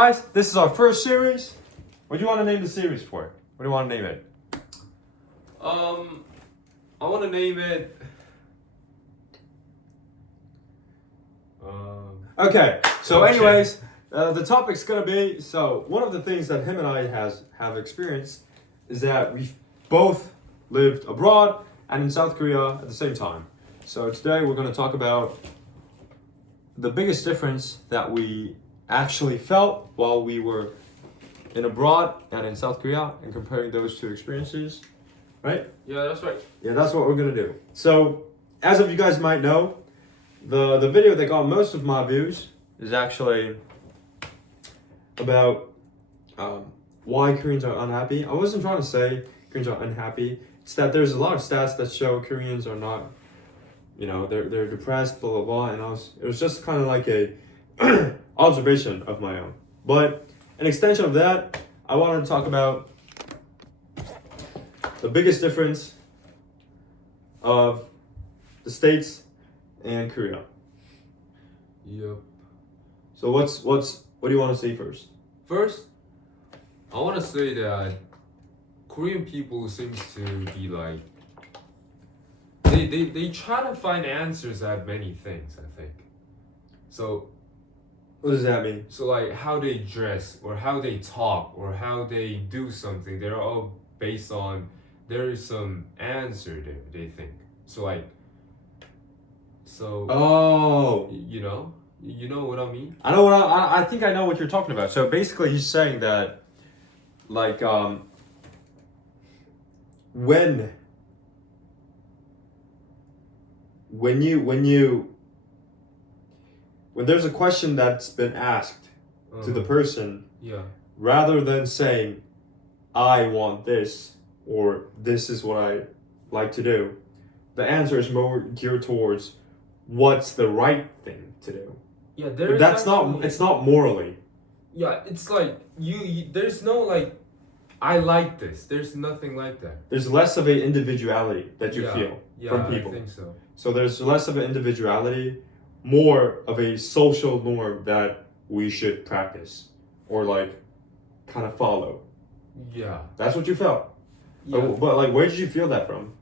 Guys, this is our first series. What do you want to name the series for? What do you want to name it? I want to name it. Okay, so Okay. anyways, the topic's gonna be, so one of the things that him and I have experienced is that we've both lived abroad and in South Korea at the same time. So today we're gonna talk about the biggest difference that we actually felt while we were in abroad and in South Korea and comparing those two experiences, right? Yeah, that's right. Yeah, that's what we're gonna do. So, as of you guys might know, the video that got most of my views is actually about why Koreans are unhappy. I wasn't trying to say Koreans are unhappy. It's that there's a lot of stats that show Koreans are not, they're depressed, blah blah blah. And it was just kind of like a observation of my own. But an extension of that, I wanted to talk about the biggest difference of the States and Korea. Yep. So what do you want to say first? First, I want to say that Korean people seems to be like they try to find answers at many things, I think. So What does that mean? so like how they dress or how they talk or how they do something, they're all based on there is some answer there, they think. So like Oh, you know what I mean? I know what I think I know what you're talking about. So basically, he's saying that, like, when there's a question that's been asked to the person, Yeah. rather than saying, "I want this" or "This is what I like to do," the answer is more geared towards what's the right thing to do. Yeah, But that's not. It's not morally. Yeah, it's like you there's no like I like this. There's nothing like that. There's less of an individuality that you Yeah, feel Yeah, from people. I think so. So there's less of an individuality, more of a social norm that we should practice or like kind of follow. Yeah. That's what you felt. Yeah. But like, where did you feel that from?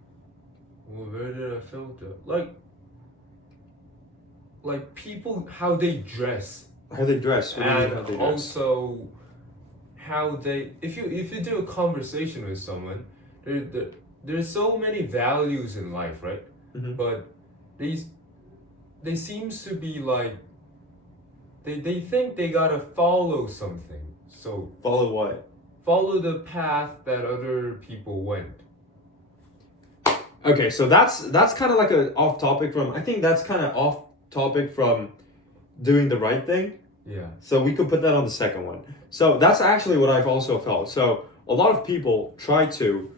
Well, where did I feel that? Like people how they dress. How they dress. What do you mean how And they dress? also how they if you do a conversation with someone, there's so many values in life, right? Mhm. But they seems to be like they think they gotta follow something. So Follow what? follow the path that other people went. Okay, so that's kind of like a off topic from. I think that's kind of off topic from doing the right thing. Yeah. So we could put that on the second one. So that's actually what I've also felt. So a lot of people try to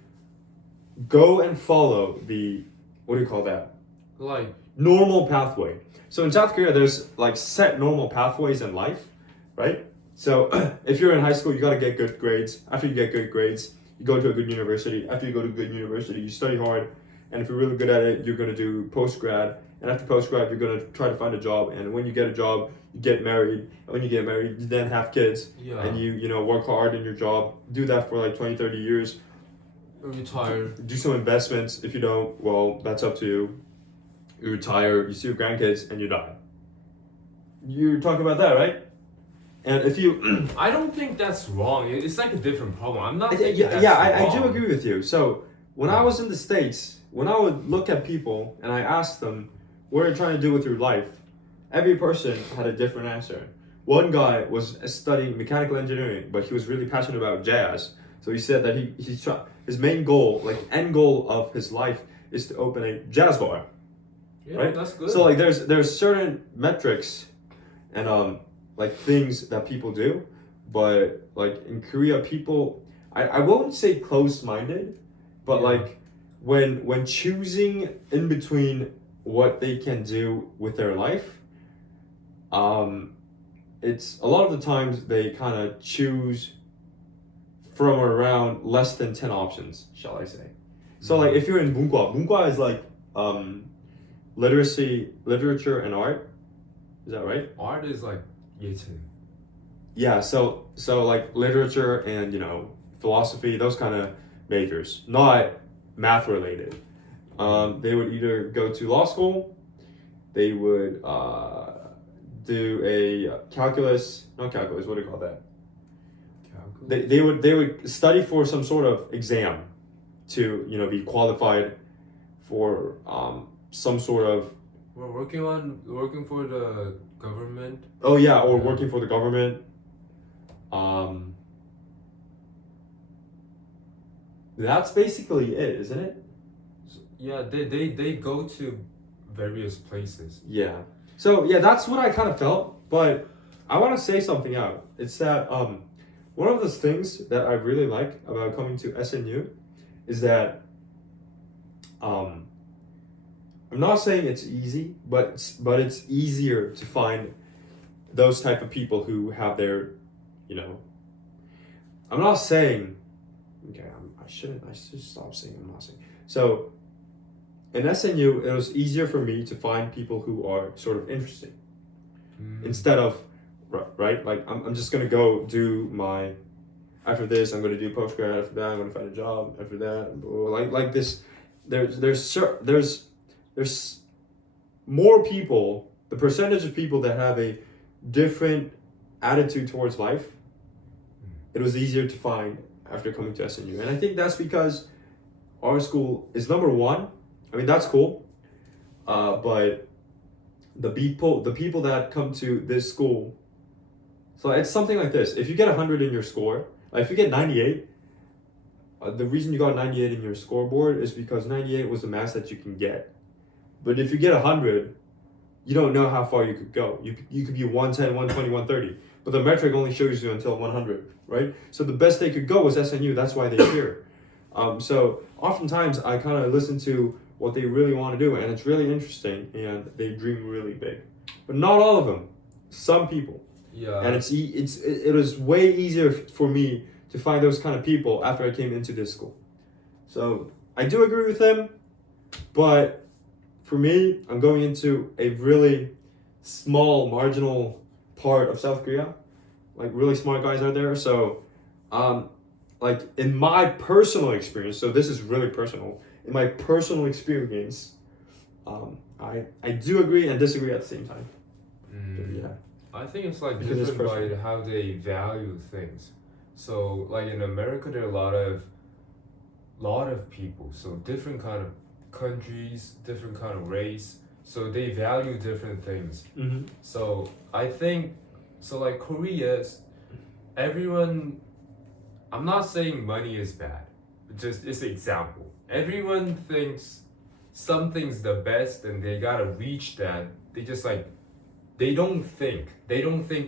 go and follow the, what do you call that? Like Normal pathway. So in South Korea, there's like set normal pathways in life, right? So if you're in high school, you gotta get good grades. After you get good grades, you go to a good university. After you go to a good university, you study hard. And if you're really good at it, you're gonna do post-grad. And after post-grad, you're gonna try to find a job. And when you get a job, you get married. And when you get married, you then have kids. yeah. And you work hard in your job. Do that for like 20, 30 years. retire. Do some investments. If you don't, well, that's up to you. You retire, you see your grandkids, and you die. You're talking about that, right? And if you... I don't think that's wrong. It's like a different problem. I'm not thinking yeah, that's yeah, I do wrong. agree with you. So when I was in the States, when I would look at people and I asked them, what are you trying to do with your life? Every person had a different answer. One guy was studying mechanical engineering, but he was really passionate about jazz. So he said that his main goal, like end goal of his life, is to open a jazz bar. Yeah, Right? that's good. So like there's certain metrics and like things that people do, but like in Korea people I won't say closed-minded, but Yeah. like when choosing in between what they can do with their life, it's a lot of the times they kind of choose from around less than 10 options, shall I say. So like if you're in 문과 is like literature and art. Is that right? Art is like 예체능. Yeah, so like literature and philosophy, those kind of majors, not math related. They would either go to law school, they would do a calculus, not calculus, what do you call that? They would study for some sort of exam to be qualified for some sort of. We're working for the government. Oh yeah, or working for the government. That's basically it, isn't it? Yeah, they go to various places. Yeah. So yeah, that's what I kind of felt. But I want to say something out. It's that one of those things that I really like about coming to SNU is that I'm not saying it's easy, but it's easier to find those type of people who have their, I'm not saying, okay, I should stop saying I'm not saying. So in SNU, it was easier for me to find people who are sort of interesting instead of, right? Like I'm just gonna go do my, after this I'm gonna do postgrad, after that I'm gonna find a job, after that, like this, there's more people, the percentage of people that have a different attitude towards life, it was easier to find after coming to SNU. And I think that's because our school is number one. I mean, that's cool. But the people that come to this school, so it's something like this. If you get 100 in your score, like if you get 98, the reason you got 98 in your scoreboard is because 98 was the max that you can get. But if you get 100, you don't know how far you could go. You could be 110, 120, 130. But the metric only shows you until 100, right? So the best they could go was SNU. That's why they're here. So oftentimes I kind of listen to what they really want to do, and it's really interesting, and they dream really big. But not all of them. Some people. Yeah. And it was way easier for me to find those kind of people after I came into this school. So I do agree with them, but for me, I'm going into a really small, marginal part of South Korea. Like really smart guys out there. So, like in my personal experience, so this is really personal. In my personal experience, I do agree and disagree at the same time. Yeah. I think it's like Because it's different by how they value things. So like in America, there are a lot of people. So different kind of countries, different kind of race. So they value different things. Mm-hmm. So I think, so like Korea's, everyone, I'm not saying money is bad, just it's an example. Everyone thinks something's the best and they gotta reach that. They just like, they don't think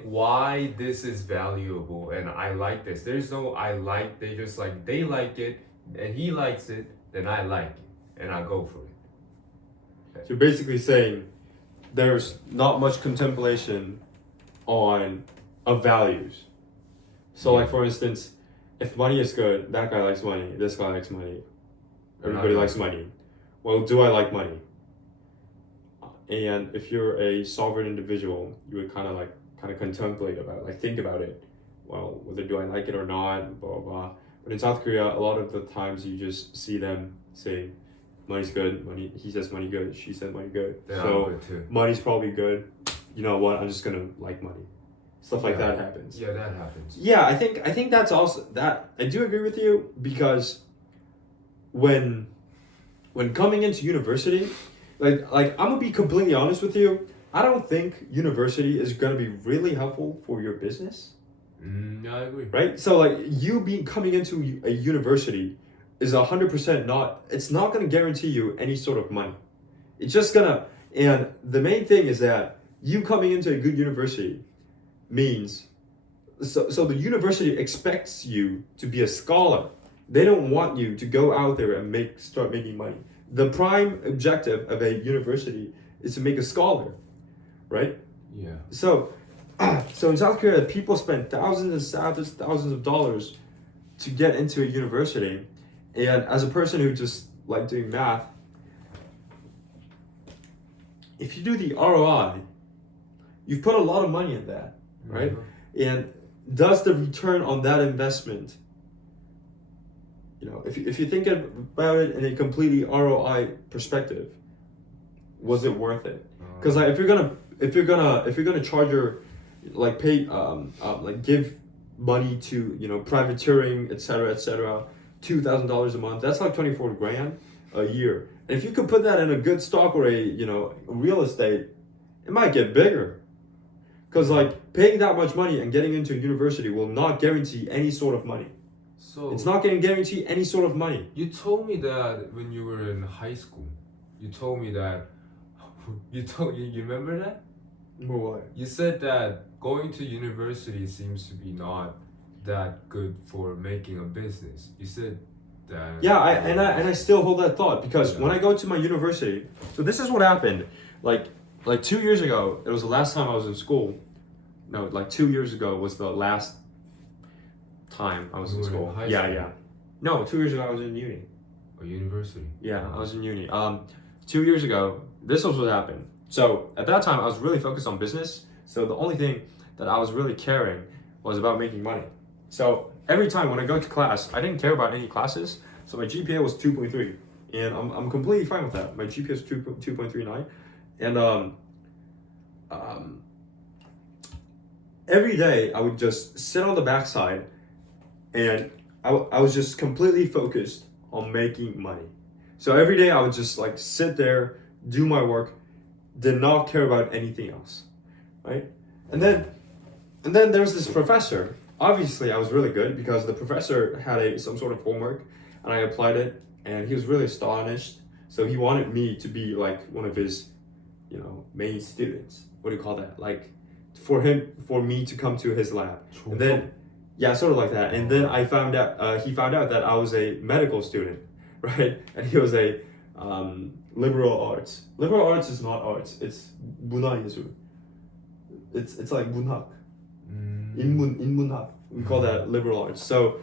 why this is valuable and I like this. There's no I like, they just like, they like it and he likes it, then I like it and I go for it. So you're basically saying there's not much contemplation of values. So like for instance, if money is good, that guy likes money, this guy likes money, everybody likes money. Well, do I like money? And if you're a sovereign individual, you would kind of contemplate about it, like think about it. Well, whether do I like it or not, blah, blah, blah. But in South Korea, a lot of the times you just see them saying, money's good, he says money good, she says money good. Yeah, so good too. Money's probably good. You know what, I'm just gonna like money. Stuff like that happens. Yeah, that happens. Yeah, I think that's also, that I do agree with you, because when coming into university, like I'm gonna be completely honest with you, I don't think university is gonna be really helpful for your business. Yeah, I agree. Right? So like coming into a university is 100% not, it's not gonna guarantee you any sort of money. It's just gonna, and the main thing is that you coming into a good university means, so the university expects you to be a scholar. They don't want you to go out there and start making money. The prime objective of a university is to make a scholar, right? Yeah. So in South Korea, people spend thousands of dollars to get into a university, and as a person who just like doing math, if you do the ROI, you've put a lot of money in that, right? Mm-hmm. And does the return on that investment, if you think about it in a completely ROI perspective, was it worth it? Because like if you're gonna charge your like pay like give money to privateering, etc., $2,000 a month, that's like 24 grand a year. And if you could put that in a good stock or a real estate, it might get bigger. Because like paying that much money and getting into a university will not guarantee any sort of money. So It's not going to guarantee any sort of money. you told me that when you were in high school. You told me that. You remember that? What? You said that going to university seems to be not that good for making a business. You said that. Yeah, I still hold that thought because Yeah. when I go to my university, so this is what happened. Like 2 years ago, it was the last time I was in school. No, like 2 years ago was the last time I was You in were in school. high Yeah, school? yeah. No, 2 years ago I was in uni. A university. Yeah, I was in uni. 2 years ago, this was what happened. So at that time, I was really focused on business. So the only thing that I was really caring was about making money. So every time when I go to class, I didn't care about any classes. So my GPA was 2.3, and I'm completely fine with that. My GPA is 2.39, and every day I would just sit on the backside, and I was just completely focused on making money. So every day I would just like sit there, do my work, did not care about anything else, right? And then there was this professor. Obviously, I was really good because the professor had some sort of homework, and I applied it, and he was really astonished. So he wanted me to be like one of his, main students. What do you call that? Like, for me to come to his lab, and then, yeah, sort of like that. And then he found out that I was a medical student, right? And he was a liberal arts. Liberal arts is not arts. It's 문화예술. It's like 문학. 인문학. We call that liberal arts. So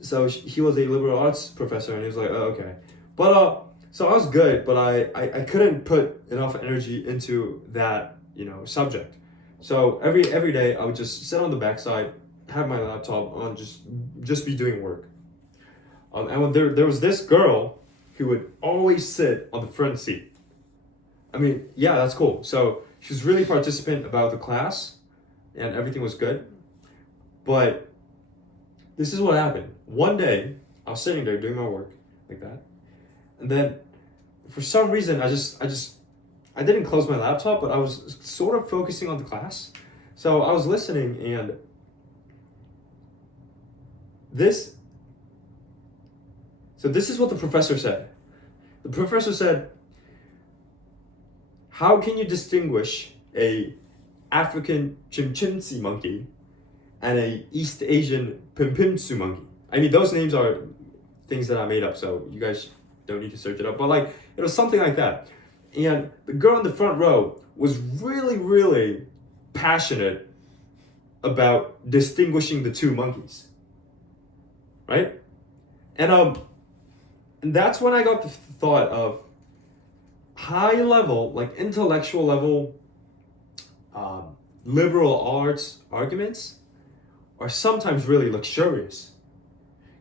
he was a liberal arts professor, and he was like, oh, okay. But so I was good, but I couldn't put enough energy into that subject. So every day I would just sit on the backside, have my laptop on, just be doing work. And when there was this girl who would always sit on the front seat. I mean, yeah, that's cool. So she was really participant about the class, and everything was good. But this is what happened. One day, I was sitting there doing my work like that, and then for some reason, I didn't close my laptop, but I was sort of focusing on the class. So I was listening, and this is what the professor said. The professor said, how can you distinguish a African chimpanzee monkey and a East Asian pimpinsu monkey? I mean, those names are things that I made up, so you guys don't need to search it up. But like, it was something like that. And the girl in the front row was really, really passionate about distinguishing the two monkeys, right? And that's when I got the thought of high level, like intellectual level, liberal arts arguments are sometimes really luxurious.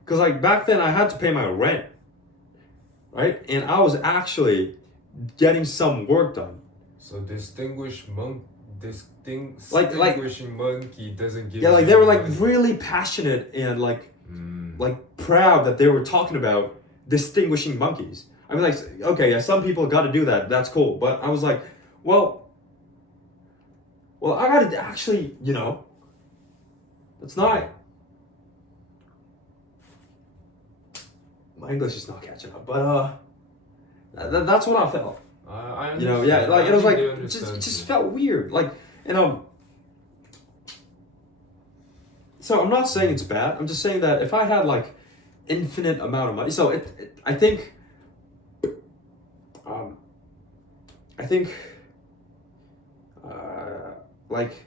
Because like back then I had to pay my rent, right? And I was actually getting some work done. So distinguishing monkey doesn't give. Yeah, like you they were like money. really passionate and like proud that they were talking about distinguishing monkeys. I mean, like, okay, yeah, some people got to do that. That's cool. But I was like, well, I got to actually, that's not. My English is not catching up, but that's what I felt. I Yeah, like it was like it it just felt weird, like So I'm not saying it's bad. I'm just saying that if I had like infinite amount of money, so I think like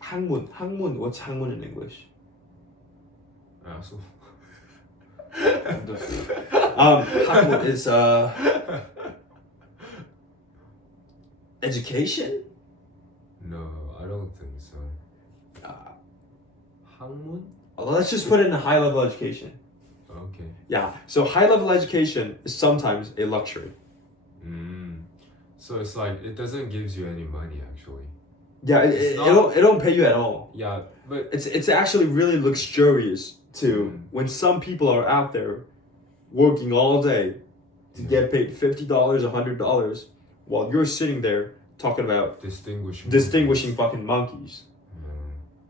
학문. What's 학문 in English? So. 학문 is education. No, I don't think so. Uh, Hangmun? let's just put it in high level education. Okay. Yeah, so high level education is sometimes a luxury. So it's like it doesn't gives you any money actually. Yeah, it don't pay you at all. Yeah, but It's actually really luxurious to when some people are out there working all day to get paid $50, $100, while you're sitting there talking about distinguishing fucking monkeys.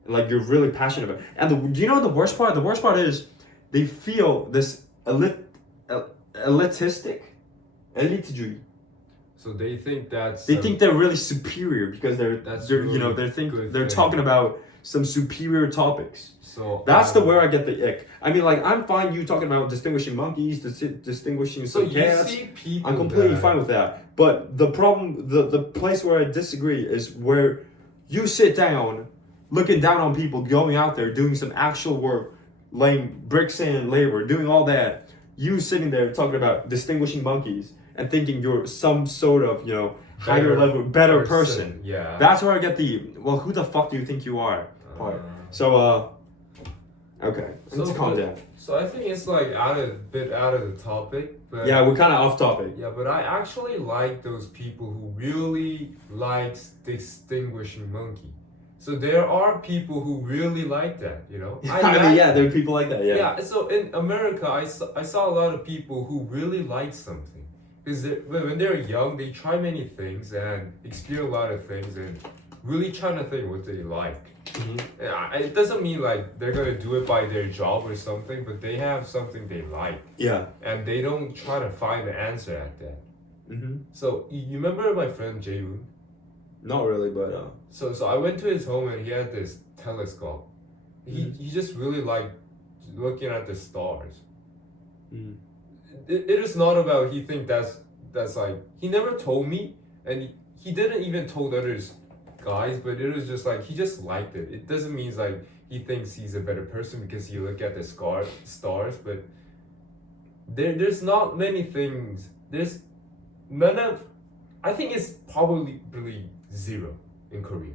And like you're really passionate about it. And do you know the worst part? The worst part is they feel this elitistic. So they think that's They think they're really superior because they're really you know they're good talking about some superior topics. So That's the where I get the ick. I mean, like I'm fine you talking about distinguishing monkeys, distinguishing some cats. You see people I'm completely fine with that. But the problem, the place where I disagree is where you sit down, looking down on people going out there doing some actual work, laying bricks in labor, doing all that. You sitting there talking about distinguishing monkeys and thinking you're some sort of, higher level, better person. Yeah. That's where I get the, well, who the fuck do you think you are part. So, okay, let's calm down. So I think it's like bit out of the topic, but yeah, we're kind of off topic. Yeah, but I actually like those people who really likes distinguishing monkey. So there are people who really like that, There are people like that, yeah. Yeah, so in America, I saw a lot of people who really like something. Because when they're young, they try many things and experience a lot of things and really trying to think what they like. And it doesn't mean like they're going to do it by their job or something, but they have something they like. Yeah. And they don't try to find the answer at that. So you remember my friend Jaewoon? Not really, but So I went to his home and he had this telescope. He just really liked looking at the stars. It is not about he think that's like he never told me and he didn't even told others guys, but it was just like he just liked it. It doesn't mean like he thinks he's a better person because he look at the stars, but there's not many things. There's none of. I think it's probably really zero in Korea.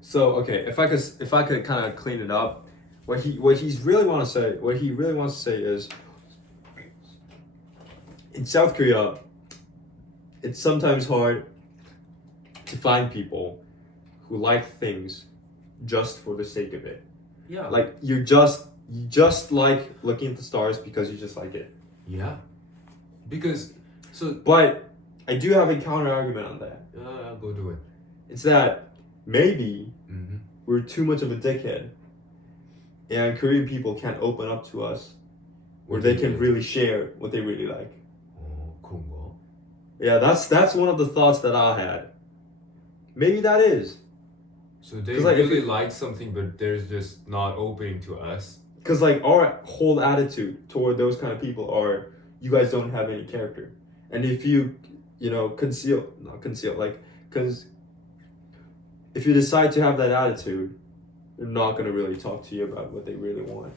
So okay, if I could kind of clean it up, what he really wants to say is, in South Korea, it's sometimes hard to find people who like things just for the sake of it. Yeah. Like you just like looking at the stars because you just like it. Yeah. Because But I do have a counter argument on that. Go do it. It's that maybe we're too much of a dickhead, and Korean people can't open up to us, where they can really share what they really like. Cool. Yeah, that's one of the thoughts that I had. Maybe that is. So they really like something, but they're just not opening to us. Because like our whole attitude toward those kind of people are, you guys don't have any character, and if you because if you decide to have that attitude, they're not gonna really talk to you about what they really want.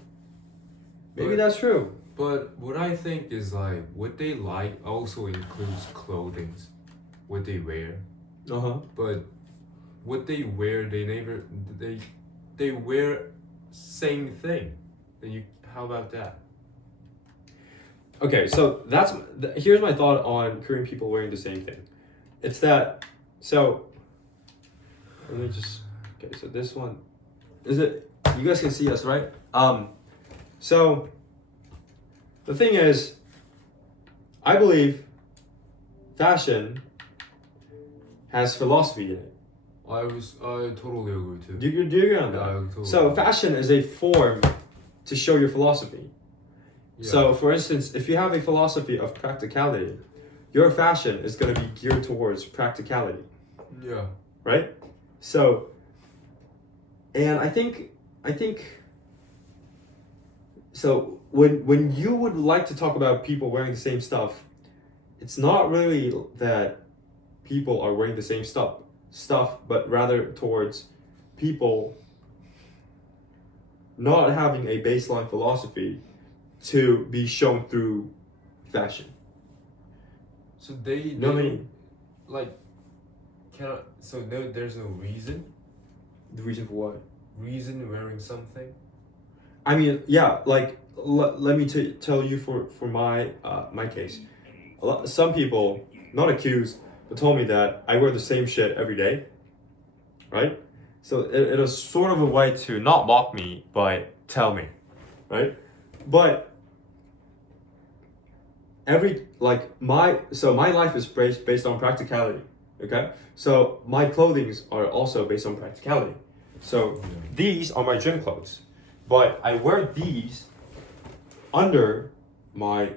Maybe that's true. But what I think is like what they like also includes clothing, what they wear. But what they wear, they wear same thing. Then how about that? Okay, so here's my thought on Korean people wearing the same thing. It's that let me just so this one is it. You guys can see us, right? So the thing is, I believe fashion has philosophy in it. I totally agree too. Do you agree on that? Yeah, I totally So agree. fashion is a form to show your philosophy. Yeah. So for instance, if you have a philosophy of practicality, your fashion is going to be geared towards practicality. Yeah. Right? So, and I think so when you would like to talk about people wearing the same stuff, it's not really that people are wearing the same stuff, but rather towards people not having a baseline philosophy to be shown through fashion. So they You know what I mean? like So there's no reason. The reason for what? Reason wearing something. I mean, yeah, like let me tell you for my my case. Some people, not accused, but told me that I wear the same shit every day, right? So it was sort of a way to not mock me, but tell me, right? But my life is based on practicality, okay? So my clothings are also based on practicality. So these are my gym clothes, but I wear these under my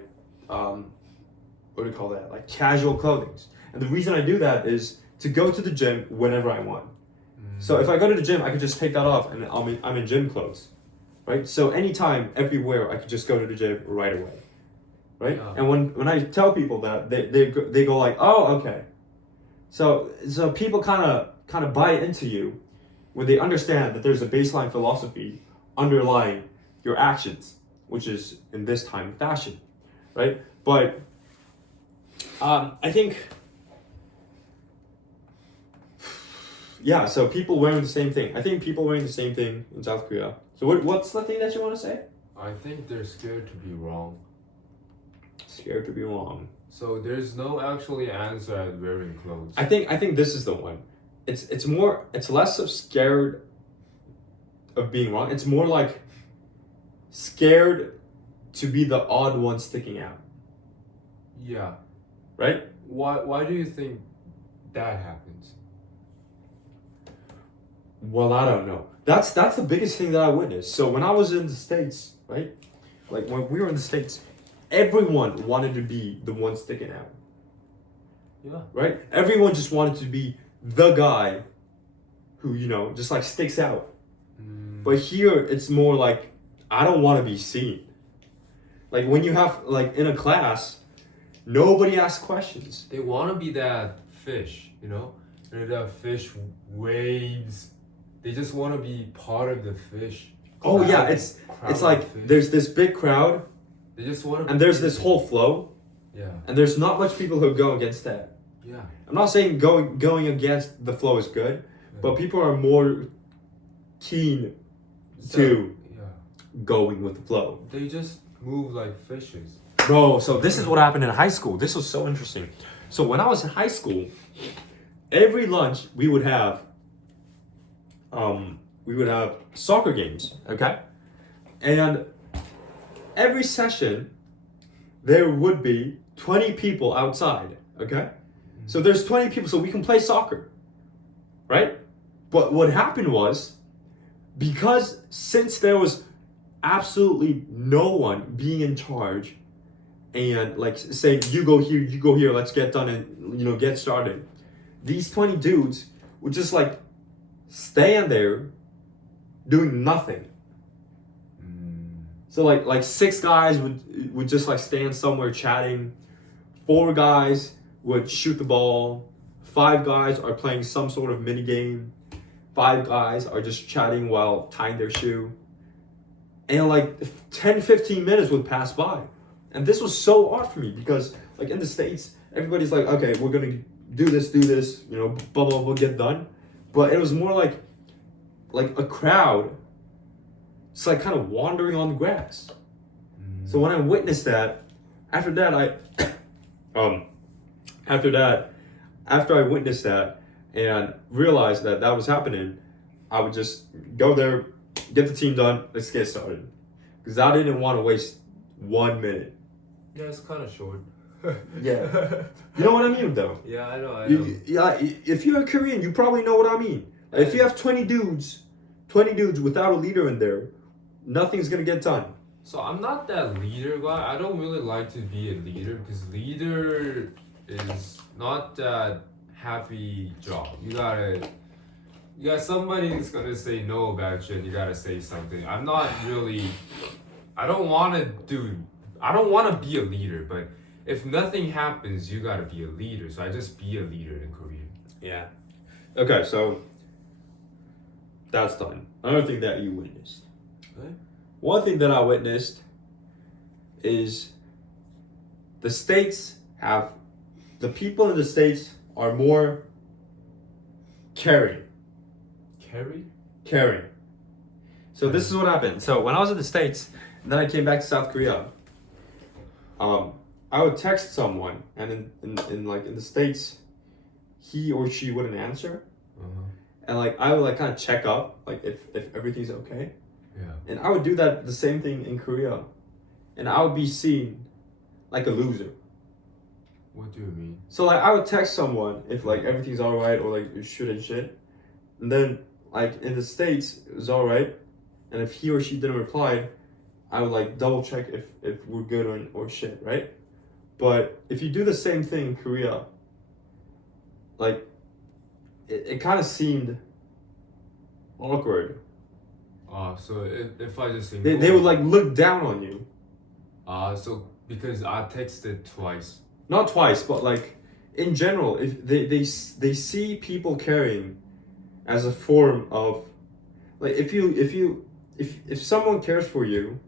what do you call that? Like casual clothing. And the reason I do that is to go to the gym whenever I want. So if I go to the gym, I could just take that off and I'm in gym clothes, right? So anytime, everywhere, I could just go to the gym right away, right? Yeah. And when I tell people that, they go like, oh, okay. So people kind of buy into you when they understand that there's a baseline philosophy underlying your actions, which is in this time fashion, right? But I think, yeah, so people wearing the same thing. I think people wearing the same thing in South Korea. So what's the thing that you want to say? I think they're scared to be wrong. Scared to be wrong. So there's no actually answer at wearing clothes. I think this is the one. It's less of scared of being wrong. It's more like scared to be the odd one sticking out. Yeah. Right? Why do you think that happens? Well, I don't know. That's the biggest thing that I witnessed. So when I was in the States, right? Like when we were in the States, everyone wanted to be the one sticking out. Yeah. Right? Everyone just wanted to be the guy who, just like sticks out. But here it's more like I don't want to be seen. Like when you have like in a class, nobody asks questions. They want to be that fish, And that fish waves. They just want to be part of the fish. Oh yeah, it's like there's this big crowd. They just want to. And there's this whole flow. Yeah. And there's not much people who go against that. Yeah. I'm not saying going against the flow is good, but people are more keen to going with the flow. They just move like fishes. Bro, so this is what happened in high school. This was so interesting. So when I was in high school, every lunch we would have soccer games, okay? And every session there would be 20 people outside, okay? So there's 20 people, so we can play soccer, right? But what happened was, because since there was absolutely no one being in charge and like saying, you go here, let's get done and get started, these 20 dudes would just like stand there doing nothing. So like 6 guys would just like stand somewhere chatting, 4 guys would shoot the ball, 5 guys are playing some sort of mini game, 5 guys are just chatting while tying their shoe, and like 10-15 minutes would pass by. And this was so odd for me because like in the States, everybody's like, okay, we're gonna do this, blah blah blah, get done. But it was more like a crowd, it's like kind of wandering on the grass. So when I witnessed that, after I witnessed that and realized that was happening, I would just go there, get the team done, let's get started. Because I didn't want to waste 1 minute. Yeah, it's kind of short. Yeah. You know what I mean, though? Yeah, I know. If you're a Korean, you probably know what I mean. Like, if you have 20 dudes without a leader in there, nothing's going to get done. So I'm not that leader guy. I don't really like to be a leader because leader is not that happy job. You got somebody who's gonna say no about you and you gotta say something. I don't wanna be a leader, but if nothing happens, you gotta be a leader. So I just be a leader in Korea. Yeah. Okay, so that's done. Another thing that you witnessed. Okay. One thing that I witnessed is the people in the States are more caring. Carry? So this is what happened. So when I was in the States, and then I came back to South Korea, I would text someone, and in the States, he or she wouldn't answer, and like I would like kind of check up like if everything's okay, and I would do that the same thing in Korea, and I would be seen like a loser. What do you mean? So like I would text someone if like everything's alright or like shit and shit, and then like in the States it was alright, and if he or she didn't reply, I would like double check if we're good or shit, right? But if you do the same thing in Korea, like it kind of seemed awkward. So if I just think They would like look down on you. So because I texted twice. Not twice, but like in general, if they see people caring as a form of like if someone cares for you,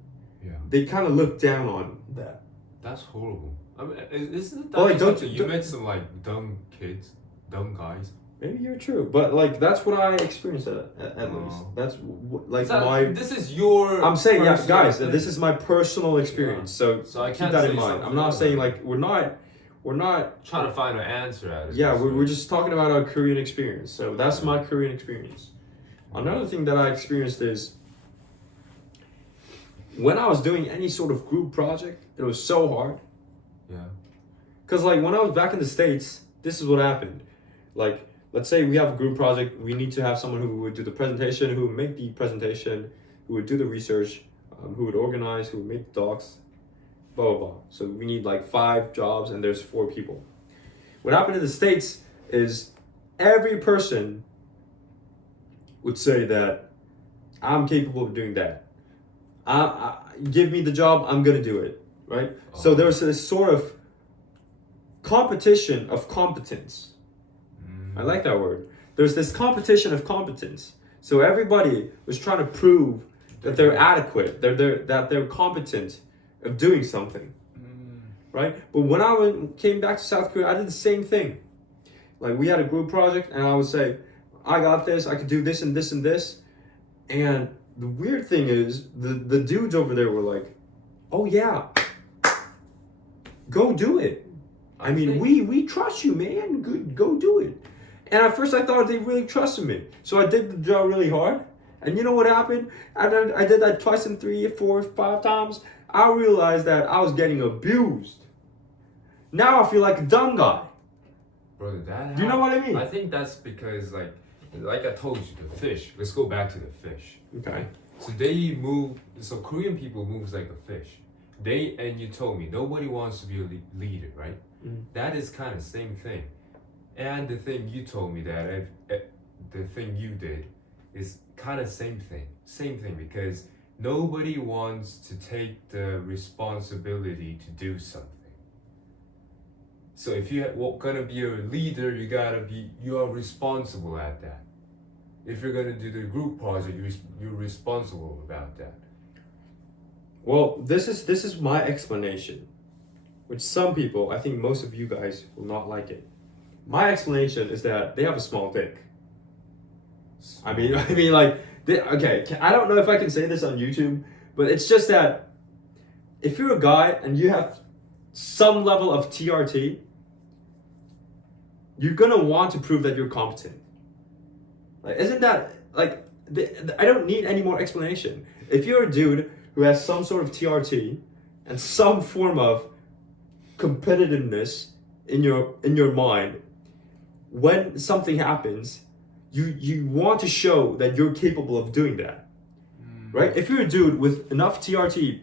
they kind of look down on that. That's horrible. I mean, isn't that Well, like, just you met some like dumb kids, dumb guys? Maybe you're true, but like that's what I experienced at least. That's like my. This is your. I'm saying, yeah, guys, thing. this is my personal experience. So I keep can't that say in mind. something I'm not else. saying like we're not Trying to find an answer at it. Yeah, we're just talking about our Korean experience. So that's my Korean experience. Another thing that I experienced is when I was doing any sort of group project, it was so hard. Yeah. Because like when I was back in the States, this is what happened. Like, let's say we have a group project, we need to have someone who would do the presentation, who would make the presentation, who would do the research, who would organize, who would make the docs, blah, blah, blah. So we need like 5 jobs and there's 4 people. What happened in the States is every person would say that I'm capable of doing that. Give me the job, I'm gonna do it, right? So there was this sort of competition of competence. I like that word. There's this competition of competence. So everybody was trying to prove that they're adequate, that they're competent of doing something, right? But when I came back to South Korea, I did the same thing. Like we had a group project, and I would say, I got this, I could do this and this and this. And the weird thing is, the dudes over there were like, oh yeah, go do it. I mean, we trust you, man. Good, go do it. And at first I thought they really trusted me. So I did the job really hard. And you know what happened? I did that twice and 3, 4, 5 times. I realized that I was getting abused. Now I feel like a dumb guy. Brother, Do you know what I mean? I think that's because like I told you, the fish. Let's go back to the fish. Okay. So they move. So Korean people moves like a fish. And you told me nobody wants to be a leader, right? That is kind of same thing. And the thing you told me that the thing you did is kind of same thing because nobody wants to take the responsibility to do something. So if you're gonna be a leader, you are responsible at that. If you're gonna do the group project, you're responsible about that. Well, this is my explanation, which some people, I think most of you guys will not like it. My explanation is that they have a small dick. I mean, like, I don't know if I can say this on YouTube, but it's just that if you're a guy and you have some level of TRT, you're gonna want to prove that you're competent. Like, isn't that like? I don't need any more explanation. If you're a dude who has some sort of TRT and some form of competitiveness in your mind, when something happens, you want to show that you're capable of doing that, right? If you're a dude with enough TRT,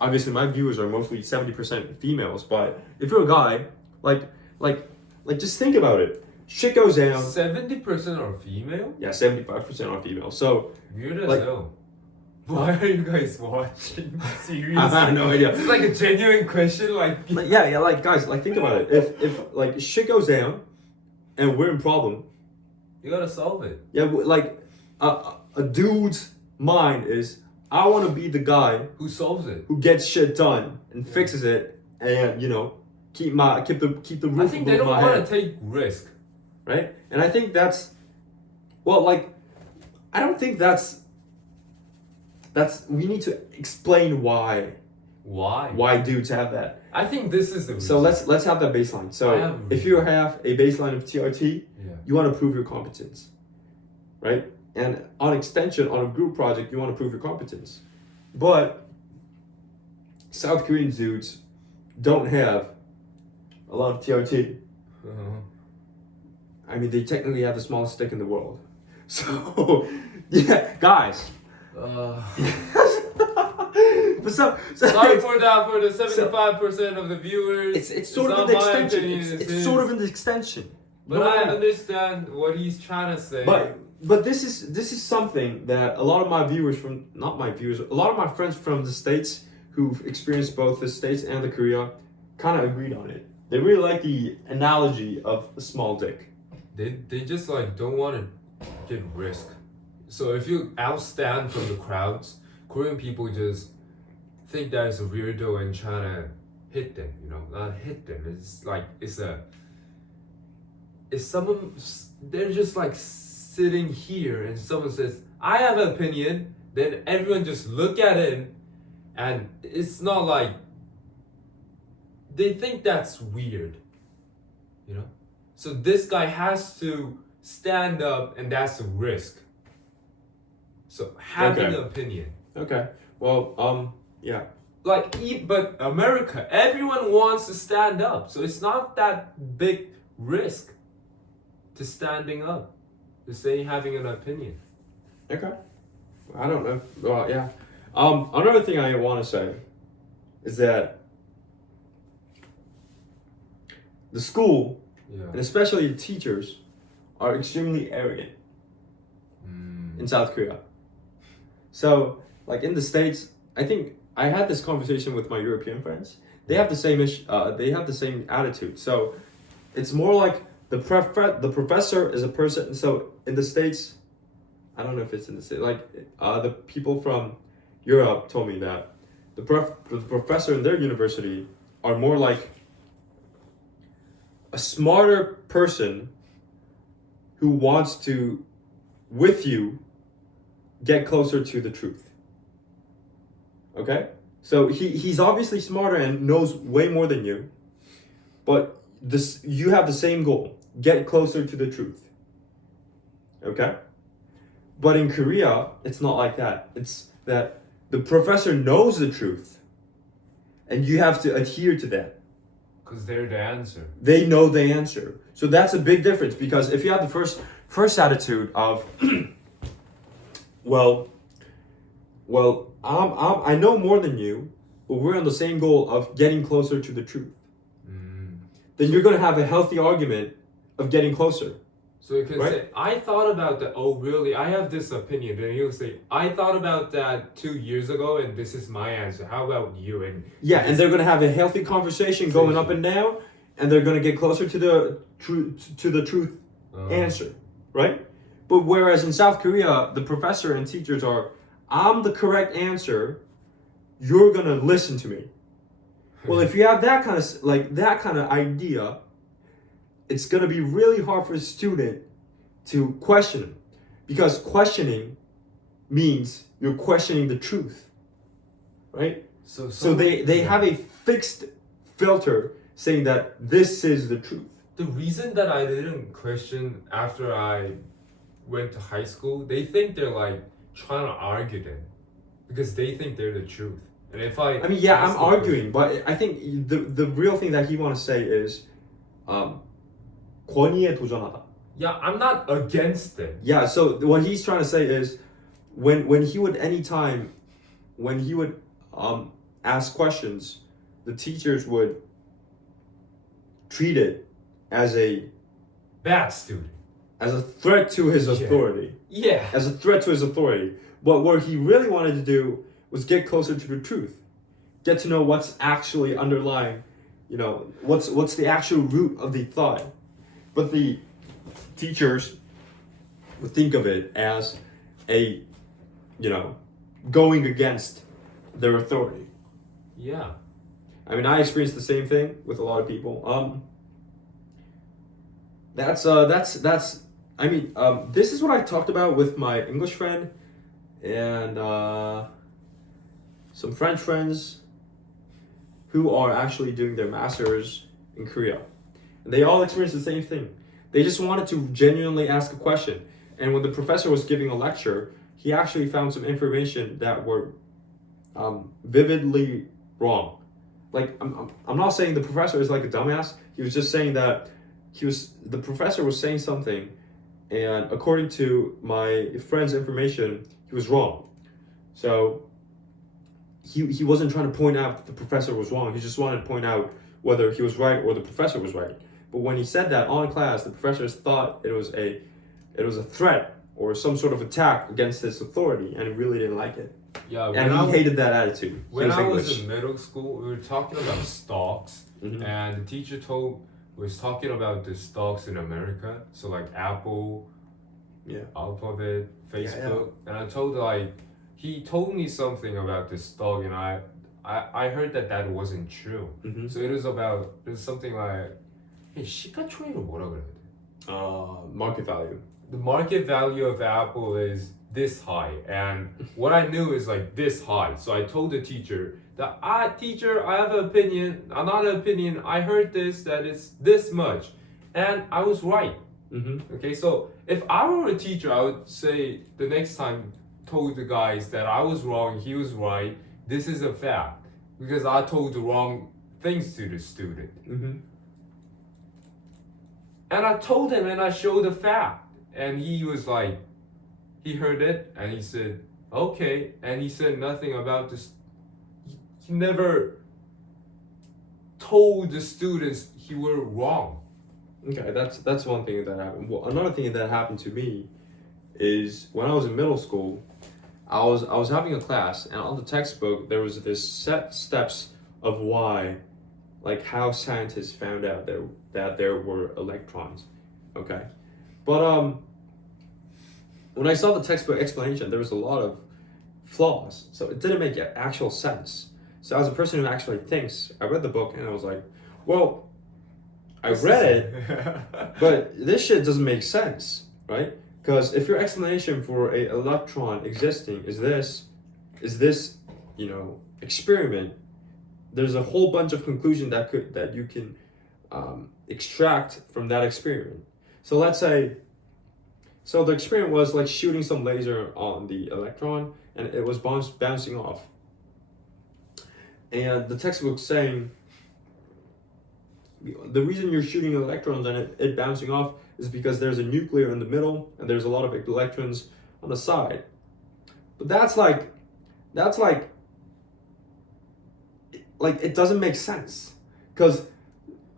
obviously my viewers are mostly 70% females, but if you're a guy, like just think about it. Shit goes down. 70% are female? Yeah, 75% are female. So weird as like, hell. Why are you guys watching? Seriously? I have no idea. It's like a genuine question. Like yeah, like guys, like think about it. If like shit goes down, and we're in problem, you gotta solve it. Yeah, like a dude's mind is, I want to be the guy who solves it, who gets shit done and fixes it, and keep the roof I think they above don't my want head. to take risk. right? And I think that's, well, like, I don't think that's we need to explain why dudes have that. I think this is the reason. So let's have that baseline. So if you have a baseline of TRT, you want to prove your competence, right? And on extension, on a group project, you want to prove your competence. But South Korean dudes don't have a lot of TRT. I mean, they technically have the smallest stick in the world. So, yeah, guys. But sorry for that for the 75% of the viewers. It's sort of in the extension. It's sort of in the extension. But I understand what he's trying to say. But this is something that a lot of my viewers from, not my viewers, a lot of my friends from the States who've experienced both the States and the Korea kind of agreed on it. They really like the analogy of a small dick. They just like don't want to get risk. So if you outstand from the crowds, Korean people just think that it's a weirdo and trying to hit them, you know, not hit them. It's like it's someone, they're just like sitting here and someone says, I have an opinion, then everyone just look at him and it's not like, they think that's weird, you know? So this guy has to stand up and that's a risk. So having an opinion. Okay. Well, yeah. Like, but America, everyone wants to stand up. So it's not that big risk to standing up, to say having an opinion. Okay. I don't know. Well, yeah. Another thing I want to say is that the school, and especially the teachers, are extremely arrogant in South Korea. So, like in the States, I think I had this conversation with my European friends. They have the same they have the same attitude. So, it's more like the professor is a person. So in the States, I don't know if it's in the States. Like the people from Europe told me that the professor in their university are more like a smarter person who wants to, with you, get closer to the truth. Okay? So he's obviously smarter and knows way more than you, but you have the same goal, get closer to the truth. Okay? But in Korea, it's not like that. It's that the professor knows the truth, and you have to adhere to that. Because they're the answer. They know the answer. So that's a big difference, because if you have the first attitude of I know more than you, but we're on the same goal of getting closer to the truth. Then you're going to have a healthy argument of getting closer. So you can say, I thought about that. Oh, really? I have this opinion. Then he'll say, I thought about that 2 years ago, and this is my answer. How about you? And they're going to have a healthy conversation going up and down, and they're going to get closer to the truth answer, right? But whereas in South Korea, the professor and teachers are, I'm the correct answer, you're going to listen to me. Well, if you have that kind of idea, it's going to be really hard for a student to question him, because questioning means you're questioning the truth, right? So they have a fixed filter saying that this is the truth. The reason that I didn't question after I went to high school, they think they're like trying to argue them because they think they're the truth. And if I'm arguing, but I think the real thing that he wants to say is 권위에 도전하다. Yeah, I'm not against it. Yeah, so what he's trying to say is when he would ask questions, the teachers would treat it as a bad student, as a threat to his authority. Yeah. As a threat to his authority. But what he really wanted to do was get closer to the truth. Get to know what's actually underlying, what's the actual root of the thought. But the teachers would think of it as a, going against their authority. Yeah. I mean, I experienced the same thing with a lot of people. that's. I mean, this is what I talked about with my English friend, and some French friends, who are actually doing their masters in Korea, and they all experienced the same thing. They just wanted to genuinely ask a question, and when the professor was giving a lecture, he actually found some information that were vividly wrong. Like I'm not saying the professor is like a dumbass. He was just saying that the professor was saying something, and according to my friend's information, he was wrong. So he wasn't trying to point out that the professor was wrong. He just wanted to point out whether he was right or the professor was right. But when he said that on class, the professors thought it was a threat or some sort of attack against his authority, and he really didn't like it. Yeah, And he hated that attitude. When I was English. in middle school, we were talking about stocks, Mhm. and the teacher was talking about the stocks in America. So like Apple, Yeah. Alphabet, Yeah, Facebook, and I told he told me something about this stock, and I heard that wasn't true. Mm-hmm. So it was something like, hey, 시가총액을 뭐라 그래야 돼? Market value. The market value of Apple is this high, and what I knew is like this high. So I told the teacher that, teacher, I have an opinion. Not an opinion. I heard this that it's this much, and I was right. Mm-hmm. Okay, so if I were a teacher, I would say the next time, told the guys that I was wrong, he was right. This is a fact because I told the wrong things to the student. Mm-hmm. And I told him and I showed the fact. And he was like, he heard it and he said, okay. And he said nothing about this. He never told the students he were wrong. Okay, that's one thing that happened. Well, another thing that happened to me is when I was in middle school, I was having a class, and on the textbook there was this set steps of why, like how scientists found out that there were electrons. Okay, but when I saw the textbook explanation, there was a lot of flaws, so it didn't make actual sense. So as a person who actually thinks, I read the book and I was like, well, I read it, but this shit doesn't make sense, right? Because if your explanation for a electron existing is this, experiment, there's a whole bunch of conclusion that you can extract from that experiment. So let's say, so the experiment was like shooting some laser on the electron, and it was bouncing off. And the textbook's saying the reason you're shooting electrons and it bouncing off is because there's a nuclear in the middle and there's a lot of electrons on the side. But that's like it doesn't make sense.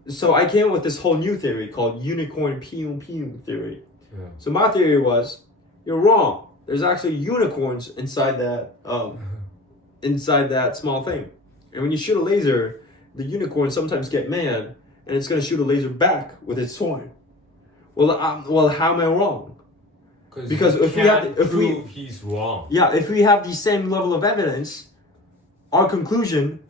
So I came up with this whole new theory called unicorn pew theory. Yeah. So my theory was, you're wrong. There's actually unicorns inside that small thing. And when you shoot a laser, the unicorn sometimes get mad, and it's gonna shoot a laser back with its horn. Well, how am I wrong? Because if he's wrong. Yeah, if we have the same level of evidence, our conclusion,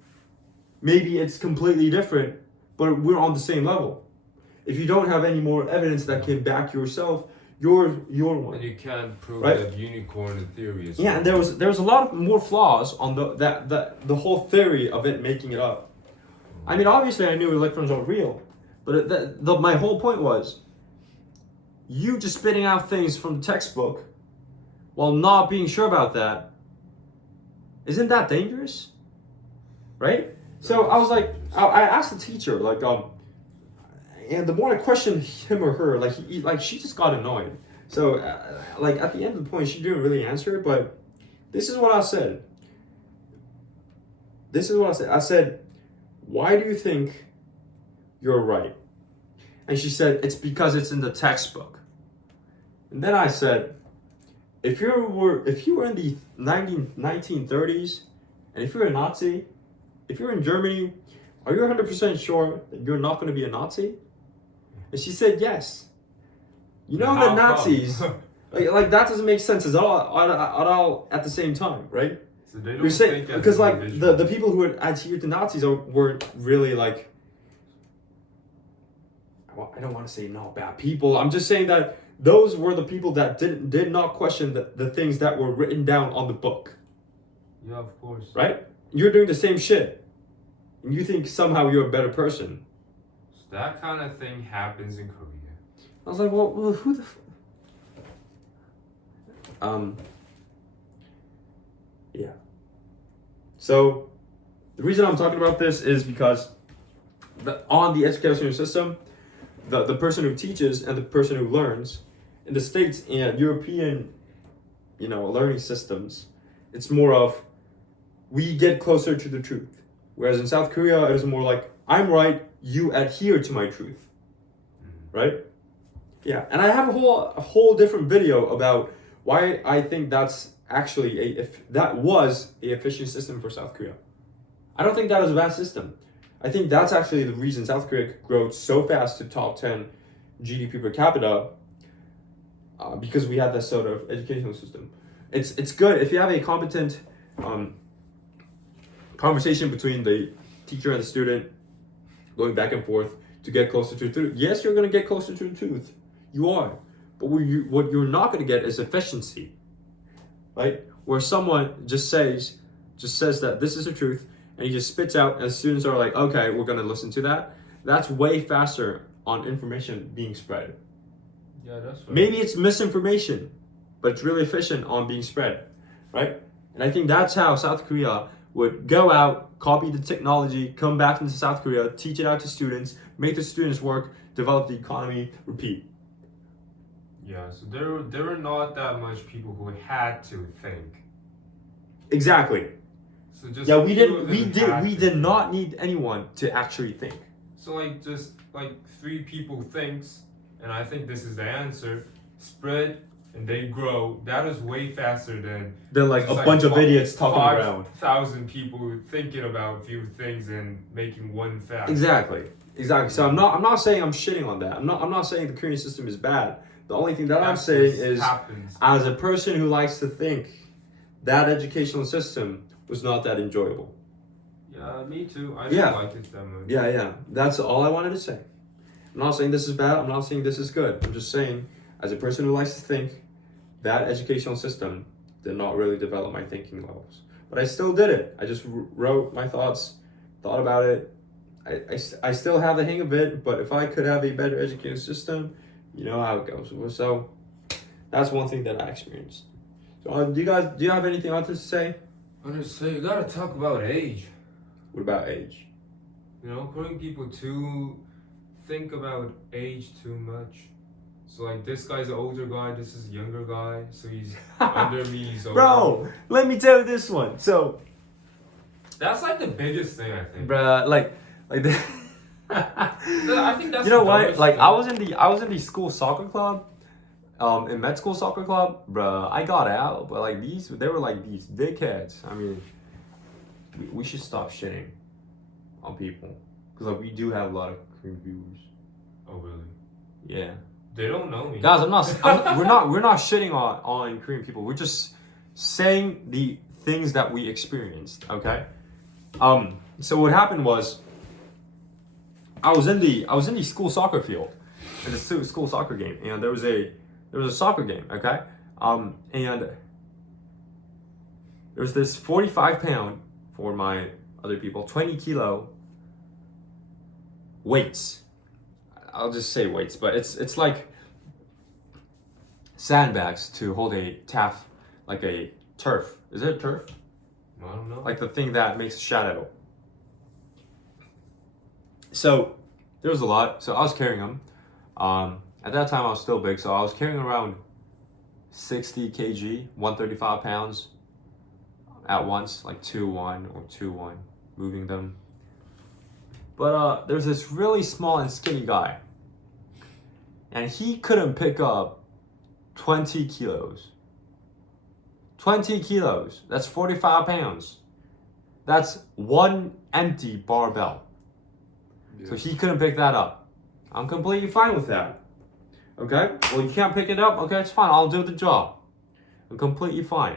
maybe it's completely different, but we're on the same level. If you don't have any more evidence that can back yourself, you're one. And you can't prove Right? that unicorn theory is Yeah, wrong. and there was a lot of more flaws on the whole theory of it making it up. I mean, obviously I knew electrons are real, but my whole point was, you just spitting out things from the textbook while not being sure about that, isn't that dangerous? Right? So I was like, I asked the teacher, like, and the more I questioned him or her, she just got annoyed. So, at the end of the point, she didn't really answer, but this is what I said. I said, why do you think you're right? And she said, it's because it's in the textbook. And then I said, if you were in the 1930s, and if you're a Nazi, if you're in Germany, are you 100% sure that you're not going to be a Nazi? And she said yes. You know, the Nazis, like that doesn't make sense at all at the same time, right? So they don't You're saying, think because as like individuals. the people who adhered to Nazis weren't really like, I I don't want to say not bad people. I'm just saying that those were the people that did not question the things that were written down on the book. Yeah, of course. Right? You're doing the same shit. And you think somehow you're a better person. So that kind of thing happens in Korea. I was like, well who the yeah. So the reason I'm talking about this is because on the educational system, the person who teaches and the person who learns in the States and European, learning systems, it's more of we get closer to the truth. Whereas in South Korea, it is more like I'm right, you adhere to my truth, right? Yeah, and I have a whole different video about why I think that's actually that was a efficient system for South Korea. I don't think that is a bad system. I think that's actually the reason South Korea could grow so fast to top 10 GDP per capita, because we have that sort of educational system. It's good if you have a competent conversation between the teacher and the student, going back and forth to get closer to the truth. Yes, you're going to get closer to the truth. You are. But what you're not going to get is efficiency, right? Where someone just says that this is the truth, and he just spits out, and students are like, okay, we're going to listen to that. That's way faster on information being spread. Yeah, that's right. Maybe it's misinformation, but it's really efficient on being spread, right? And I think that's how South Korea would go out, copy the technology, come back into South Korea, teach it out to students, make the students work, develop the economy, repeat. Yeah, so there were not that much people who had to think. Exactly. So just We did not need anyone to actually think. So just 3 people thinks, and I think this is the answer, spread and they grow. That is way faster than a bunch of idiots talking around. 5,000 people thinking about a few things and making one fact. Exactly. So I'm not saying I'm shitting on that. I'm not saying the Korean system is bad. The only thing that I'm saying is, as a person who likes to think, that educational system was not that enjoyable. Yeah, me too. I didn't like it that much. Yeah. That's all I wanted to say. I'm not saying this is bad. I'm not saying this is good. I'm just saying, as a person who likes to think, that educational system did not really develop my thinking levels. But I still did it. I just wrote my thoughts, thought about it. I still have the hang of it, but if I could have a better education system, you know how it goes. So that's one thing that I experienced. So do you have anything else to say? I'm gonna say, you gotta talk about age. What about age? Korean people too think about age too much. So this guy's an older guy, this is a younger guy, so he's under me, he's older. Bro, let me tell you this one. So that's the biggest thing, I think. Bruh, I think that's what? I was in the school soccer club, in med school soccer club, bruh. I got out, but they were these dickheads. I mean, we should stop shitting on people because we do have a lot of Korean viewers. Oh really? Yeah. They don't know me. Guys, we're not shitting on Korean people. We're just saying the things that we experienced, okay? So what happened was I was in the school soccer field, in the school soccer game, and there was a soccer game, okay? And there was this 45-pound for my other people, 20 kilo weights. I'll just say weights, but it's like sandbags to hold a a turf. Is it a turf? I don't know. Like the thing that makes a shadow. So there was a lot. So I was carrying them. At that time I was still big, so I was carrying around 60 kg, 135 pounds at once, 2-1 or 2-1, moving them. But there's this really small and skinny guy, and he couldn't pick up 20 kilos. 20 kilos, that's 45 pounds. That's one empty barbell. Yeah. So he couldn't pick that up. I'm completely fine with that. Okay? Well, you can't pick it up? Okay, it's fine. I'll do the job. I'm completely fine.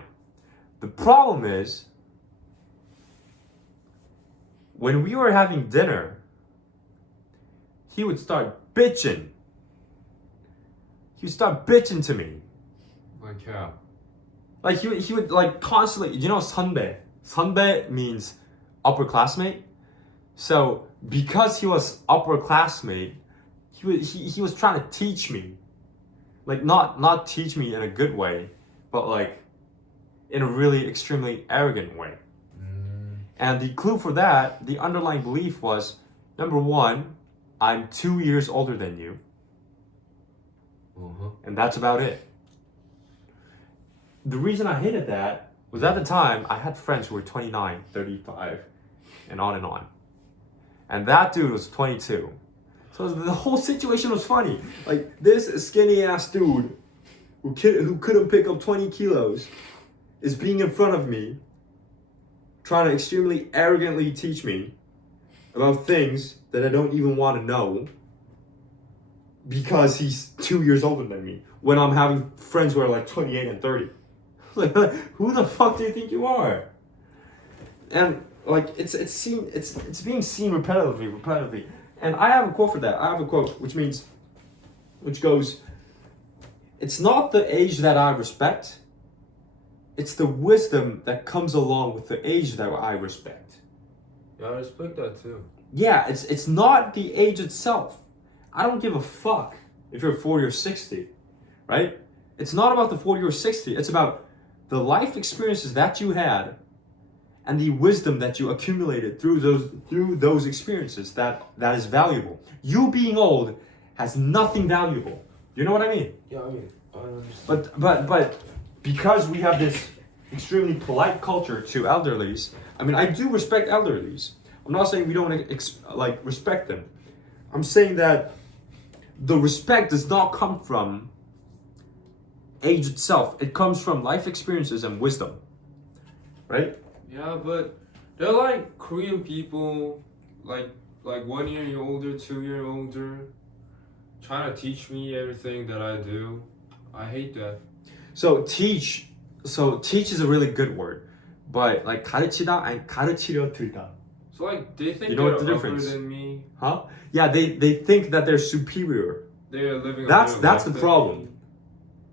The problem is, when we were having dinner, he would start bitching. He would start bitching to me. Like how? Like he would like constantly, 선배. 선배 means upperclassmate. So because he was upperclassmate, he was trying to teach me. Like not teach me in a good way, but like in a really extremely arrogant way. And the clue for that, the underlying belief was, number one, I'm 2 years older than you. And that's about it. The reason I hated that was at the time, I had friends who were 29, 35, and on and on. And that dude was 22. So the whole situation was funny. Like, this skinny ass dude who couldn't pick up 20 kilos is being in front of me, trying to extremely arrogantly teach me about things that I don't even want to know because he's 2 years older than me, when I'm having friends who are like 28 and 30. Like, who the fuck do you think you are? And like it's being seen repetitively. And I have a quote for that. I have a quote which goes, it's not the age that I respect, it's the wisdom that comes along with the age that I respect. Yeah, I respect that too. Yeah, it's not the age itself. I don't give a fuck if you're 40 or 60, right? It's not about the 40 or 60. It's about the life experiences that you had and the wisdom that you accumulated through those experiences that is valuable. You being old has nothing valuable. You know what I mean? Yeah, I mean, I understand. But because we have this extremely polite culture to elderlies, I mean, I do respect elderlies. I'm not saying we don't respect them. I'm saying that the respect does not come from age itself. It comes from life experiences and wisdom, right? Yeah, but they're like Korean people, like 1 year older, 2 year older, trying to teach me everything that I do. I hate that. So teach is a really good word, but like 가르치다 and 가르치려 들다. So like they think You know they're what the upper difference? than me. Huh? Yeah, they think that they're superior. They're living. That's the than problem. me.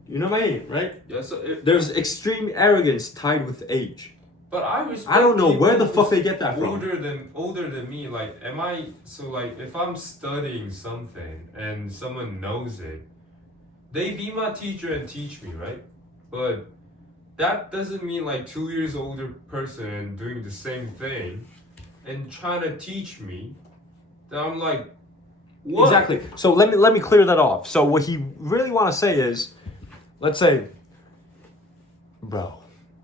You know what I mean, right? Yeah. So There's extreme arrogance tied with age. but I respect. I don't know where the people fuck they get that from. older than me. Like, am I so like if I'm studying something and someone knows it, they be my teacher and teach me, right? But that doesn't mean like 2 years older person doing the same thing and trying to teach me that I'm like, what? Exactly. So let me clear that off. So what he really want to say is, let's say, bro.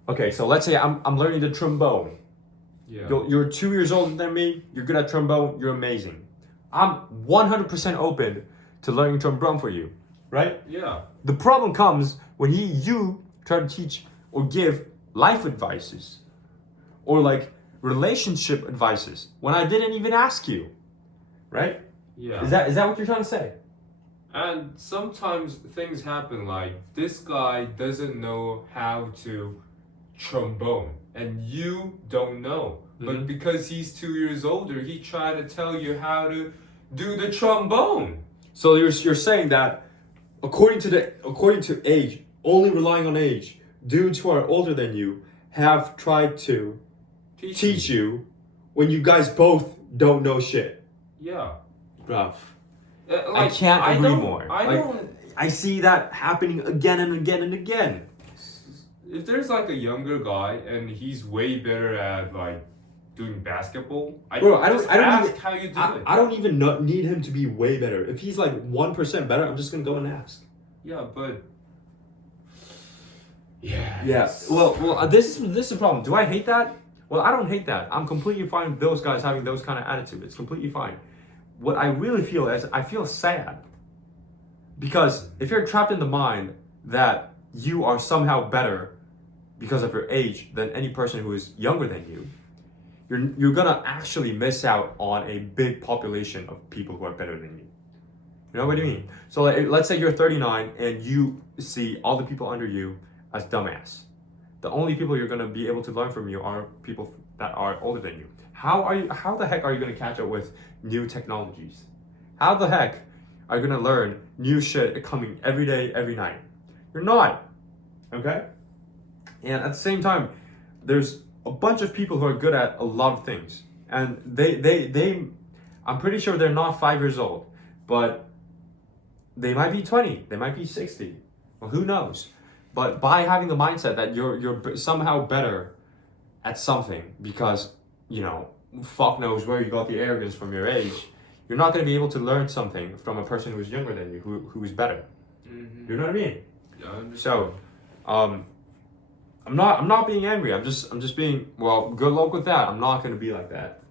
Okay, so let's say I'm learning the trombone. Yeah. You're 2 years older than me. You're good at trombone. You're amazing. I'm 100% open to learning trombone for you, right? Yeah. The problem comes when you try to teach or give life advices or like relationship advices when I didn't even ask you, right? Yeah. Is that what you're trying to say? And sometimes things happen like this guy doesn't know how to trombone and you don't know. But because he's 2 years older, he tried to tell you how to do the trombone. So you're saying that according to age, only relying on age, dudes who are older than you have tried to teach you when you guys both don't know shit. Yeah. Bruv. Like, I can't agree more. don't. I see that happening again and again and again. If there's like a younger guy and he's way better at like doing basketball, I don't ask how you do it. I don't even need him to be way better. If he's like 1% better, I'm just gonna go and ask. Yeah, but yeah. Yes. Well, this is the problem. Do I hate that? Well, I don't hate that. I'm completely fine with those guys having those kind of attitude. It's completely fine. What I really feel is I feel sad. Because if you're trapped in the mind that you are somehow better because of your age than any person who is younger than you, you're gonna actually miss out on a big population of people who are better than you. You know what I mean? So let's say you're 39 and you see all the people under you as dumbass. The only people you're gonna be able to learn from you are people that are older than you. How the heck are you gonna catch up with new technologies? How the heck are gonna learn new shit coming every day, every night. You're not. Okay? And at the same time, there's a bunch of people who are good at a lot of things. And they I'm pretty sure they're not 5 years old, but they might be 20, they might be 60. Well, who knows? But by having the mindset that you're somehow better at something because, you know, fuck knows where you got the arrogance from your age, you're not going to be able to learn something from a person who's younger than you, who is better. Mm-hmm. You know what I mean? Yeah, I understand. So, I'm not being angry. I'm just being, well, good luck with that. I'm not going to be like that.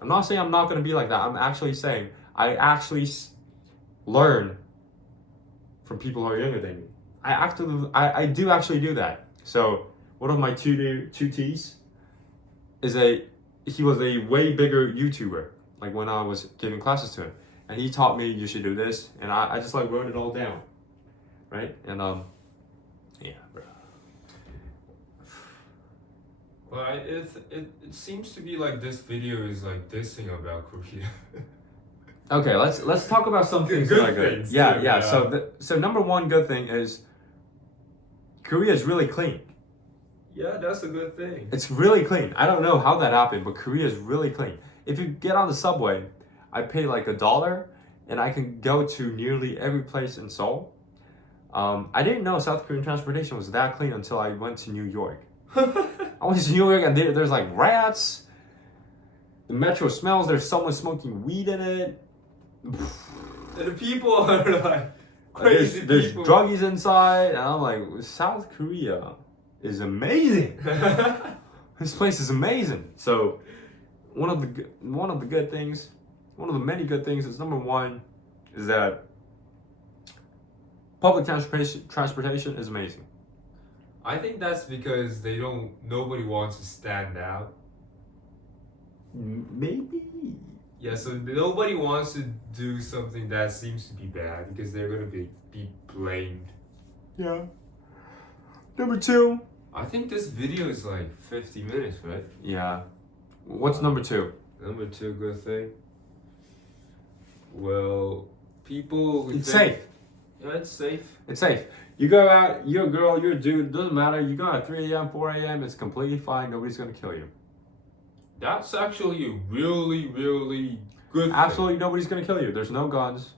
I'm not saying I'm not going to be like that. I'm actually saying I actually learn from people who are younger than me. I do actually do that. So one of my two T's is he was a way bigger YouTuber, like when I was giving classes to him, and he taught me you should do this, and I just like wrote it all down, right? And yeah, bro. Well, it seems to be like this video is like dissing about Korea. Okay, let's talk about some things Good that are good. things, Yeah, too, yeah. yeah. So number one good thing is Korea is really clean. Yeah, that's a good thing. It's really clean. I don't know how that happened, but Korea is really clean. If you get on the subway, I pay like $1 and I can go to nearly every place in Seoul. I didn't know South Korean transportation was that clean until I went to New York. I went to New York and there's like rats. The metro smells. There's someone smoking weed in it. The people are like crazy There's people. druggies inside. And I'm like, South Korea is amazing. This place is amazing. So one of the good things, one of the many good things is number one is that public transportation is amazing. I think that's because nobody wants to stand out. Maybe. Yeah, so nobody wants to do something that seems to be bad because they're gonna be blamed. Yeah. Number two. I think this video is like 50 minutes, right? Yeah. What's number two? Number two good thing. Well, people. It's safe. Yeah, it's safe. It's safe. You go out, you're a girl, you're a dude, doesn't matter. You go out at 3 a.m., 4 a.m., it's completely fine. Nobody's gonna kill you. That's actually a really, really good thing. Absolutely nobody's gonna kill you. There's no guns.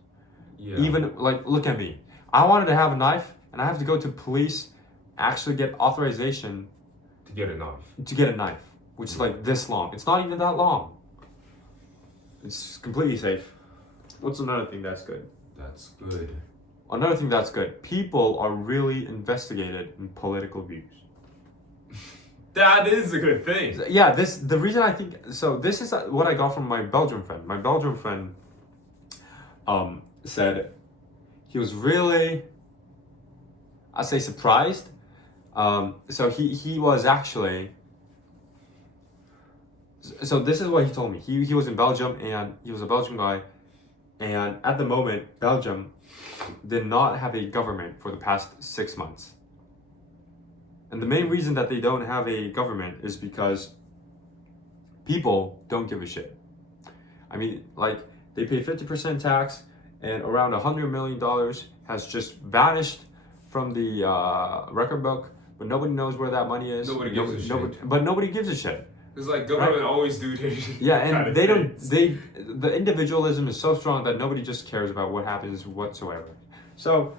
Yeah. Even, like, look at me. I wanted to have a knife, and I have to go to police, actually get authorization to get a knife. to get a knife, which is like this long. It's not even that long. It's completely safe. What's another thing that's good? That's good. Another thing that's good. People are really investigated in political views. That is a good thing. Yeah, the reason I think so. This is what I got from my Belgian friend. My Belgian friend said he was really, I say, surprised. So he was actually. So this is what he told me. He was in Belgium and he was a Belgian guy, and at the moment Belgium did not have a government for the past 6 months. And the main reason that they don't have a government is because people don't give a shit. I mean, like, they pay 50% tax, and around $100 million has just vanished from the record book, but nobody knows where that money is. Nobody gives a shit. But nobody gives a shit. It's like government always do their Yeah, and kind of they don't. things. The individualism is so strong that nobody just cares about what happens whatsoever. So,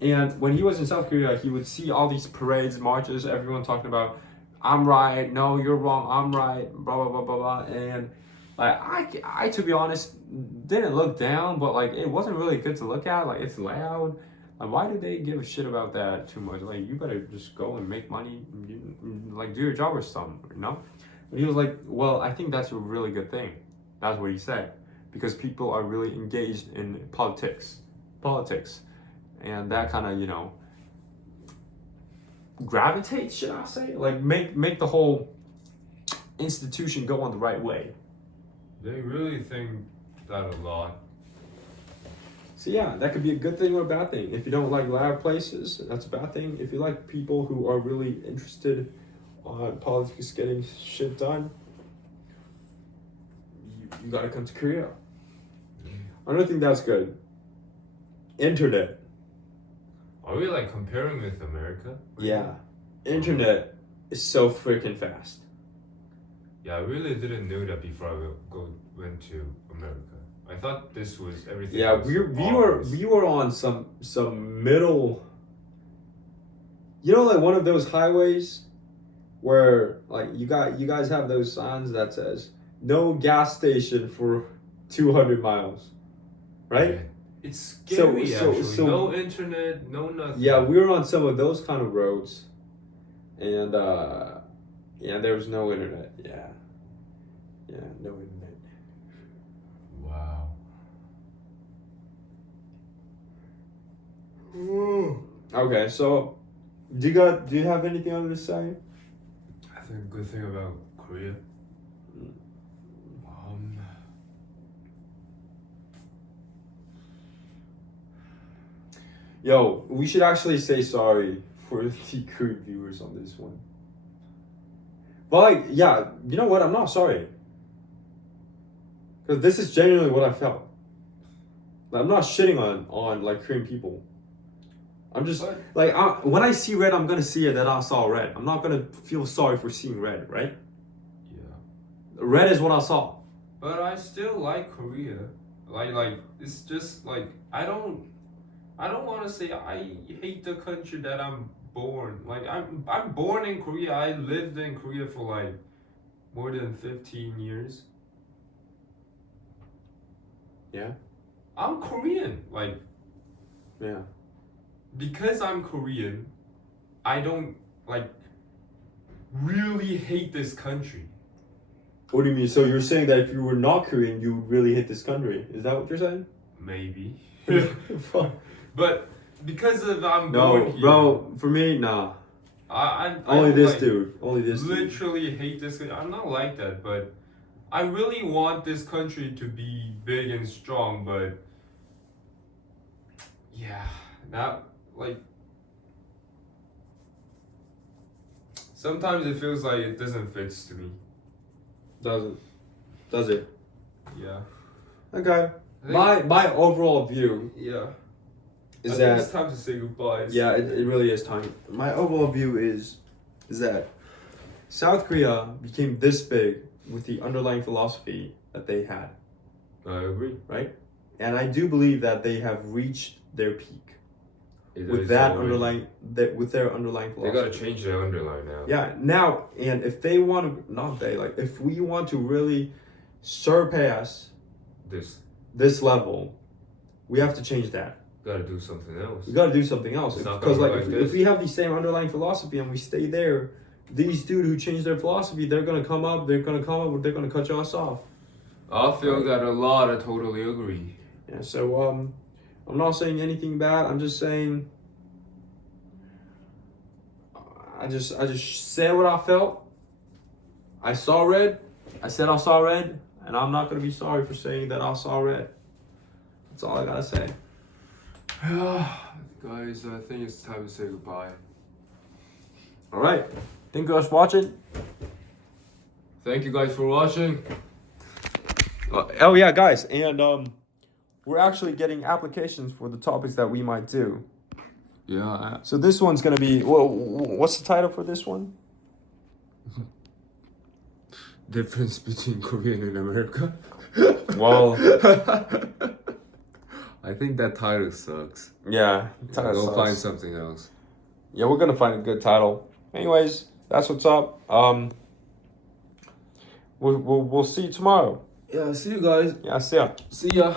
and when he was in South Korea, he would see all these parades, marches, everyone talking about, "I'm right, no, you're wrong, I'm right," blah blah blah blah blah. And like I to be honest, didn't look down, but like it wasn't really good to look at. Like, it's loud. Like, why do they give a shit about that too much? Like, you better just go and make money, like do your job or something, you know? And he was like, well, I think that's a really good thing. That's what he said. Because people are really engaged in politics. And that kind of, you know, gravitates, should I say? Like, make the whole institution go on the right way. They really think that a lot. So yeah, that could be a good thing or a bad thing. If you don't like loud places, that's a bad thing. If you like people who are really interested on politics getting shit done, you gotta come to Korea. Another thing that's good internet. Are we like comparing with America? Yeah. Internet is so freaking fast. Yeah, I really didn't know that before I went to America. I thought this was everything. Yeah, was we were on some middle. You know, like one of those highways where like you guys have those signs that says no gas station for 200 miles, right? Yeah. It's scary actually. So no internet, no nothing. yeah, we were on some of those kind of roads, and yeah, there was no internet. Yeah, no internet. Wow. Okay, so do you have anything other to say? I think a good thing about Korea. Yo, we should actually say sorry for the Korean viewers on this one. But like, yeah, you know what? I'm not sorry. Because this is genuinely what I felt. Like, I'm not shitting on like Korean people. I'm just like when I see red, I'm gonna see it that I saw red. I'm not gonna feel sorry for seeing red, right? Yeah. Red is what I saw. But I still like Korea. Like it's just like I don't want to say I hate the country that I'm born. Like I'm born in Korea. I lived in Korea for like more than 15 years. Yeah. I'm Korean. Like Yeah. because I'm Korean, I don't like really hate this country. What do you mean? So you're saying that if you were not Korean, you would really hate this country? Is that what you're saying? Maybe. Fuck. But because of I'm born here, bro. For me, nah. I Only don't, this like, dude. Only this dude. literally hate this country. I'm not like that, but I really want this country to be big and strong. But yeah, not like. Sometimes it feels like it doesn't fit to me. Does it? Yeah. Okay. My overall view Yeah. is I that think it's time to say goodbye. yeah, it really is time. My overall view is that South Korea became this big with the underlying philosophy that they had, I agree. right? And I do believe that they have reached their peak with their underlying philosophy. They gotta change their underline now. Yeah, now, and if they want to, not they, like, if we want to really surpass this level, we have to change that. Gotta do something else. We gotta do something else. It's not Because, gonna like, work if we have the same underlying philosophy and we stay there, these dudes who change their philosophy, they're gonna come up, they're gonna cut us off. I feel that a lot. I totally agree. Yeah, so, I'm not saying anything bad, I'm just saying, I just said what I felt. I saw red. I said I saw red, and I'm not gonna be sorry for saying that I saw red. That's all I gotta say. Guys, I think it's time to say goodbye. All right. Thank you guys for watching. Thank you guys for watching. Oh yeah, guys, and we're actually getting applications for the topics that we might do. Yeah. So this one's gonna be. Well, what's the title for this one? Difference between Korean and America. Well, I think that title sucks. yeah. Go find something else. Yeah, we're gonna find a good title. Anyways, that's what's up. We'll see you tomorrow. Yeah, see you guys. Yeah, see ya. See ya.